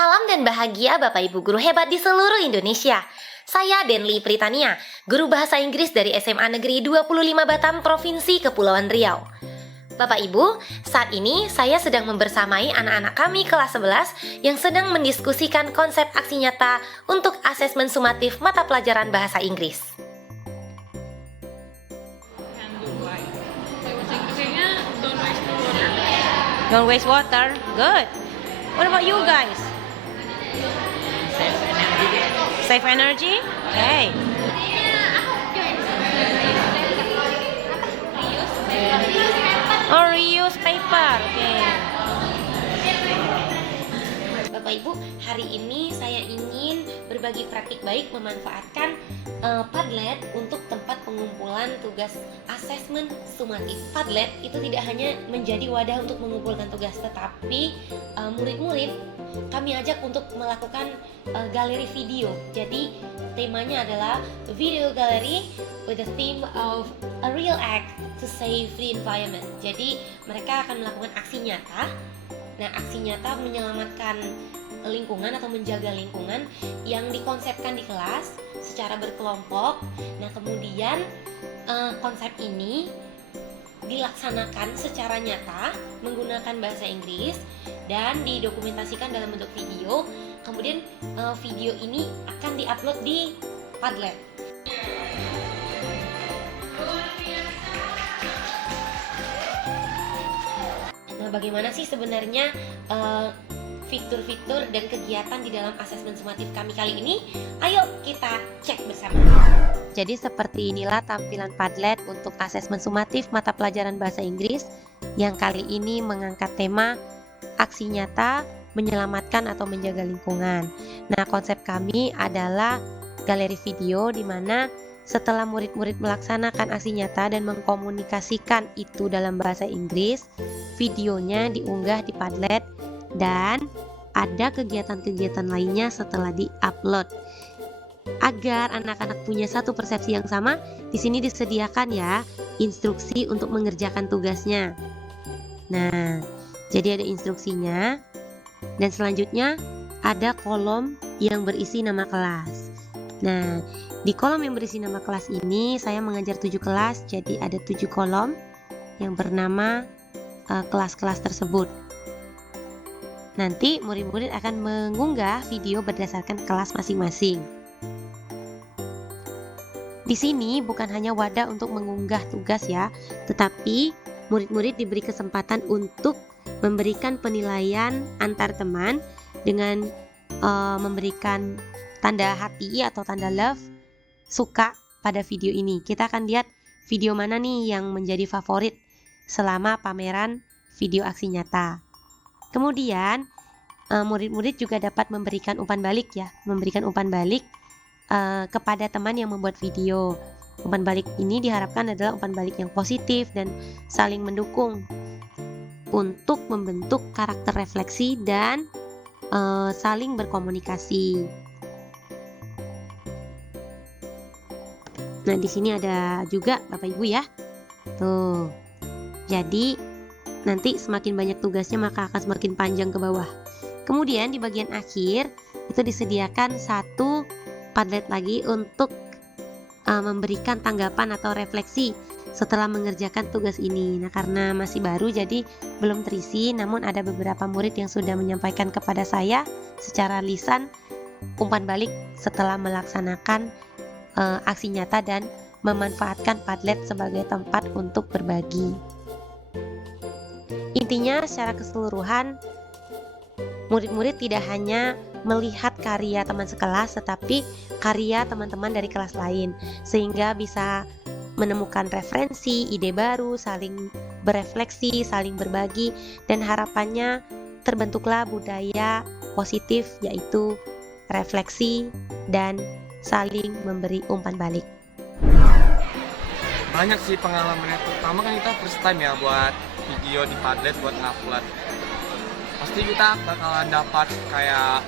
Salam dan bahagia Bapak Ibu guru hebat di seluruh Indonesia. Saya Denli Pritania, guru bahasa Inggris dari SMA Negeri 25 Batam, Provinsi Kepulauan Riau. Bapak Ibu, saat ini saya sedang membersamai anak-anak kami kelas 11 yang sedang mendiskusikan konsep aksi nyata untuk asesmen sumatif mata pelajaran bahasa Inggris. Don't waste water. Good. What about you guys? Save energy. Okay. Oh, reuse paper. Okay. Bapak Ibu, hari ini saya ingin berbagi praktik baik memanfaatkan Padlet untuk tempat pengumpulan tugas asesmen sumatif. Padlet itu tidak hanya menjadi wadah untuk mengumpulkan tugas, tetapi murid-murid kami ajak untuk melakukan galeri video. Jadi temanya adalah video gallery with the theme of a real act to save the environment. Jadi mereka akan melakukan aksi nyata. Nah, aksi nyata menyelamatkan lingkungan atau menjaga lingkungan yang dikonsepkan di kelas secara berkelompok. Nah, kemudian konsep ini dilaksanakan secara nyata menggunakan bahasa Inggris dan didokumentasikan dalam bentuk video. Kemudian video ini akan diupload di Padlet. Nah, bagaimana sih sebenarnya fitur-fitur dan kegiatan di dalam asesmen sumatif kami kali ini? Ayo kita cek bersama. Jadi seperti inilah tampilan Padlet untuk asesmen sumatif mata pelajaran bahasa Inggris yang kali ini mengangkat tema aksi nyata menyelamatkan atau menjaga lingkungan. Nah, konsep kami adalah galeri video di mana setelah murid-murid melaksanakan aksi nyata dan mengkomunikasikan itu dalam bahasa Inggris, videonya diunggah di Padlet dan ada kegiatan-kegiatan lainnya setelah di-upload. Agar anak-anak punya satu persepsi yang sama, di sini disediakan ya instruksi untuk mengerjakan tugasnya. Nah, jadi ada instruksinya dan selanjutnya ada kolom yang berisi nama kelas. Nah, di kolom yang berisi nama kelas ini saya mengajar 7 kelas, jadi ada 7 kolom yang bernama kelas-kelas tersebut. Nanti murid-murid akan mengunggah video berdasarkan kelas masing-masing. Di sini bukan hanya wadah untuk mengunggah tugas ya, tetapi murid-murid diberi kesempatan untuk memberikan penilaian antar teman dengan memberikan tanda hati atau tanda love, suka pada video ini. Kita akan lihat video mana nih yang menjadi favorit selama pameran video aksi nyata. Kemudian murid-murid juga dapat memberikan umpan balik ya, memberikan umpan balik kepada teman yang membuat video. Umpan balik ini diharapkan adalah umpan balik yang positif dan saling mendukung untuk membentuk karakter refleksi dan saling berkomunikasi. Nah, di sini ada juga Bapak Ibu ya. Tuh. Jadi nanti semakin banyak tugasnya maka akan semakin panjang ke bawah. Kemudian di bagian akhir itu disediakan satu Padlet lagi untuk memberikan tanggapan atau refleksi setelah mengerjakan tugas ini. Nah, karena masih baru jadi belum terisi, namun ada beberapa murid yang sudah menyampaikan kepada saya secara lisan umpan balik setelah melaksanakan aksi nyata dan memanfaatkan Padlet sebagai tempat untuk berbagi. Intinya secara keseluruhan murid-murid tidak hanya melihat karya teman sekelas tetapi karya teman-teman dari kelas lain, sehingga bisa menemukan referensi, ide baru, saling berefleksi, saling berbagi, dan harapannya terbentuklah budaya positif yaitu refleksi dan saling memberi umpan balik. Banyak sih pengalamannya, terutama kan kita first time ya buat video di Padlet buat ngupload. Pasti kita bakalan dapat kayak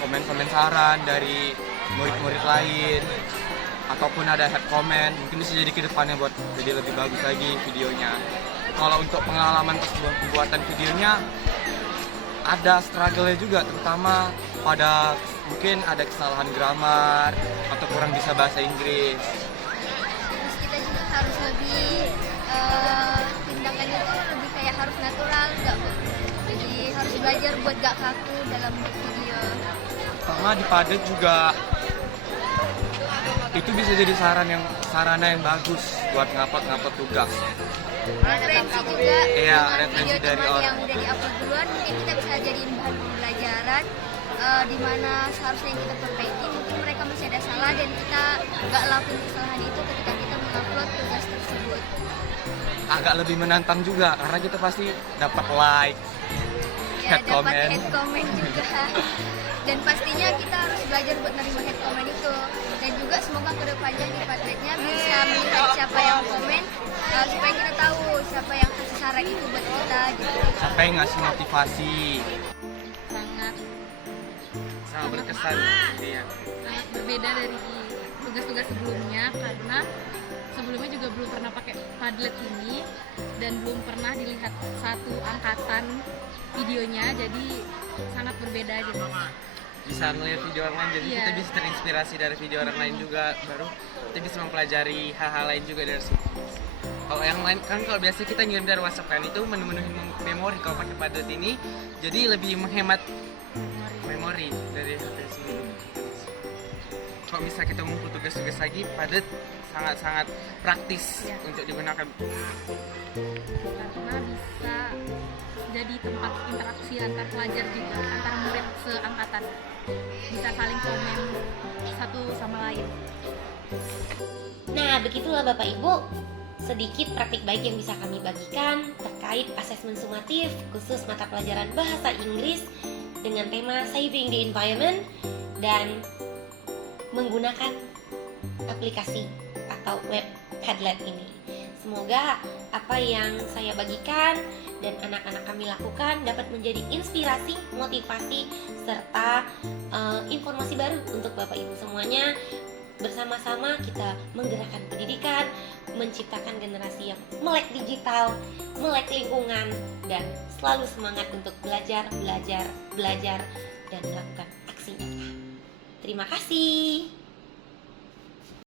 komen-komen saran dari murid-murid lain ataupun ada head comment, mungkin bisa jadi ke depannya buat jadi lebih bagus lagi videonya. Kalau untuk pengalaman pas pembuatan videonya ada struggle-nya juga, terutama pada mungkin ada kesalahan grammar atau kurang bisa bahasa Inggris. Terus kita juga harus lebih tindakannya tuh lebih kayak harus natural, jadi harus belajar buat gak kaku dalam video. Sama di Padlet juga itu bisa jadi sarana yang bagus buat ngupload tugas. Referensi juga Iya, dengan referensi video dari teman orang. yang udah diupload duluan, mungkin kita bisa jadiin bahan pembelajaran di mana seharusnya yang kita perbaiki mungkin mereka masih ada salah dan kita nggak lakuin kesalahan itu ketika kita mengupload tugas tersebut. Agak lebih menantang juga karena kita pasti dapat like, Ya, head dapat comment. head comment juga. Dan pastinya kita harus belajar buat nerima head comment itu. Dan juga semoga kedepannya di Padletnya bisa melihat siapa yang komen, supaya kita tahu siapa yang kasih saran itu buat kita gitu. Siapa yang ngasih motivasi. Sangat Berkesan ya. sangat berbeda dari tugas-tugas sebelumnya, karena sebelumnya juga belum pernah pakai Padlet ini dan belum pernah dilihat satu angkatan videonya, jadi sangat berbeda gitu. Bisa melihat video orang lain, jadi Iya. kita bisa terinspirasi dari video orang lain juga, baru kita bisa mempelajari hal-hal lain juga dari situ. Kalau yang lain kan, kalau biasa kita ngirim dari WhatsApp kan itu memenuhi memori, kalau pakai Padlet ini jadi lebih menghemat memori dari HP sini. Kalau bisa kita ngumpul tugas-tugas lagi, Padlet sangat-sangat praktis Iya. untuk digunakan. Karena bisa jadi tempat interaksi antar pelajar juga, antar murid seangkatan, bisa saling komen satu sama lain. Nah, begitulah Bapak Ibu, sedikit praktik baik yang bisa kami bagikan terkait asesmen sumatif khusus mata pelajaran bahasa Inggris dengan tema Saving the Environment dan menggunakan aplikasi atau web Padlet ini. Semoga apa yang saya bagikan dan anak-anak kami lakukan dapat menjadi inspirasi, motivasi, serta informasi baru untuk Bapak Ibu semuanya. Bersama-sama kita menggerakkan pendidikan, menciptakan generasi yang melek digital, melek lingkungan, dan selalu semangat untuk belajar, dan melakukan aksi nyata. Terima kasih.